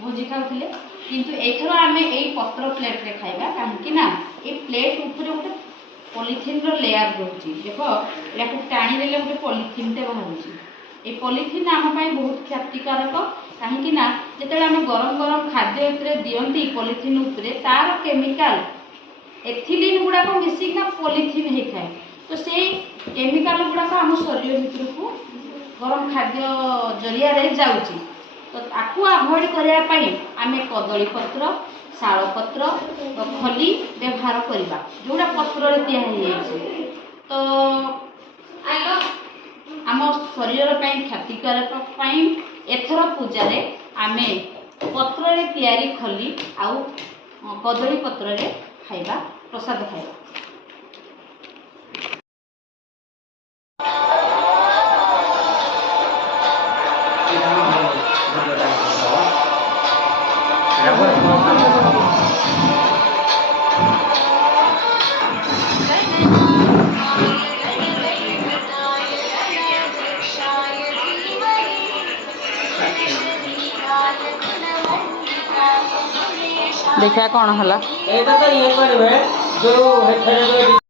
भोजी खाऊले किंतु एथर आम यही पत्र प्लेट रे खाइबा कहीं ये प्लेट ऊपर गोटे पॉलीथिन रो लेयर रोचे देख या टाणी देले गोटे पॉलीथिन टे बाहर ये पॉलीथिन आम बहुत क्षतिकारक कहीं जो आम गरम गरम खाद्य दिखती पॉलीथिन उपरे तार केमिकल एथिलीन गुड़ाक मिसिकिना पॉलीथिन होता है तो से केमिकल गुड़ाक आम शरीर भितर को गरम खाद्य जरिया रे जाउची तो ताकू अवॉइड करने आम कदली पत्र शाल पत्र खली व्यवहार करवा जोड़ा पत्र तो आम शरीर क्षतिकारक एथर पूजा रे आम पत्र तैयारी खली आउ कदली पत्र रे खाइबा प्रसाद खाइबा। देखा कौन हला एटा तो ये करबे जो